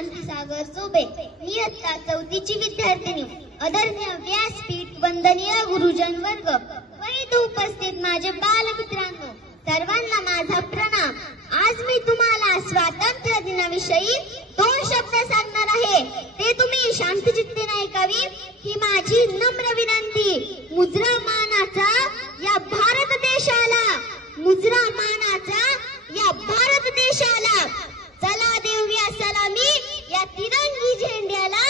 शांतीसागर चोबे, मी इयत्ता 4ची विद्यार्थिनी. आदरणीय व्यासपीठ, वंदनीय गुरुजन वर्ग, वैध उपस्थित माझे बालमित्रांनो, सर्वांना माझा प्रणाम. आज मी तुम्हाला स्वातंत्र्य दिनाविषयी 2 शब्द सांगणार आहे. ते तुम्ही शांतचित्तेने ऐकावी ही माझी नम्र विनंती. मुजरा मानाचा या भारत देशाला, मुजरा मानाचा या भारत देशाला. चला देऊया सलामी या तिरंगी झेंड्याला,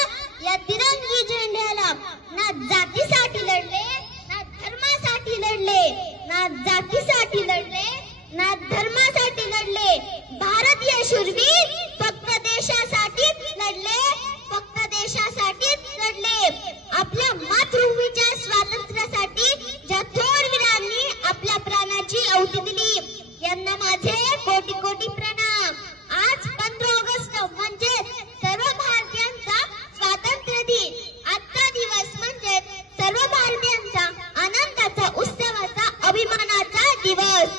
या तिरंगी झेंड्याला. ना जातीसाठी लढले, ना धर्मासाठी लढले, ना जातीसाठी लढले, ना धर्मासाठी लढले. भारतीय शूरवीर फक्त देशासाठीच लढले, फक्त देशासाठीच लढले. आपल्या मातृभूमीच्या स्वातंत्र्यासाठी ज्या थोर वीरांनी आपल्या प्राणाची आहुती दिली, यांना माझे कोटी कोटी प्रणाम. आज 15 ऑगस्ट म्हणजे सर्व भारतीयांचा स्वातंत्र्य दिन. आजचा दिवस म्हणजे सर्व भारतीयांचा आनंदाचा, उत्सवाचा, अभिमानाचा दिवस.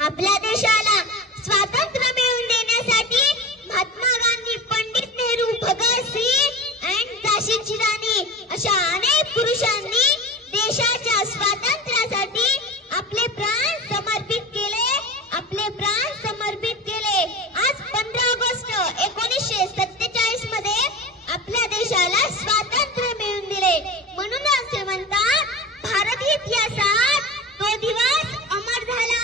आपल्या देशाला स्वातंत्र्य मिळवून देण्यासाठी महात्मा गांधी, पंडित नेहरू, भगतसिंग आणि झाशीची राणी अशा अनेक पुरुषांनी देशाच्या स्वातंत्र्यासाठी आपले प्राण समर्पित केले, आपले प्राण समर्पित केले. आज 15 ऑगस्ट 1947 मध्ये आपल्या देशाला स्वातंत्र्य मिळवून दिले. म्हणून असे म्हणतात, भारतीय इतिहासात तो दिवस अमर झाला.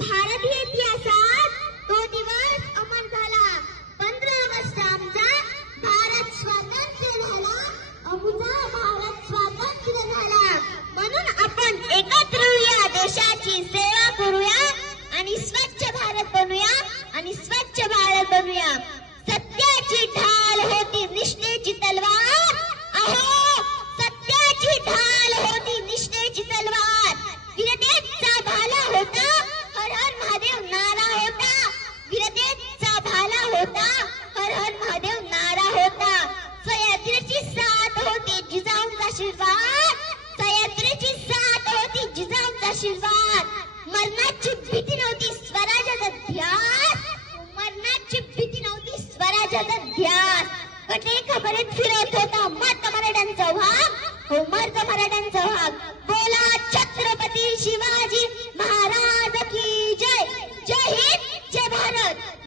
भारतीय इतिहासात तो दिवस अमर झाला. 15 ऑगस्ट आमचा भारत स्वतंत्र झाला, अमुचा भारत स्वतंत्र झाला. म्हणून आपण एकत्र येऊया, देशाची सेवा करूया आणि स्वच्छ भारत बनूया, आणि स्वच्छ भारत बनूया. सत्याची ढाल होती निष्ठेची तलवार, अहो सत्याची ढाल होती निष्ठेची तलवार. वीरतेचा भाला होता, हर हर महादेव नारा होता. वीरतेचा भाला होता, हर हर महादेव नारा होता. सह्याद्रीची साथ होती जिजाऊंचा आशीर्वाद, सह्याद्रीची साथ होती जिजाऊंचा आशीर्वाद. मरणाची भीती नव्हती, स्वराज्याचा ध्यास, मरणाची भीती नव्हती, स्वराज्याचा ध्यास. कटे खबरीत फिरत होता मर्द मराठ्यांचा भाग, हो मर्द मराठ्यांचा भाग. बोला छत्रपती शिवाजी महाराज.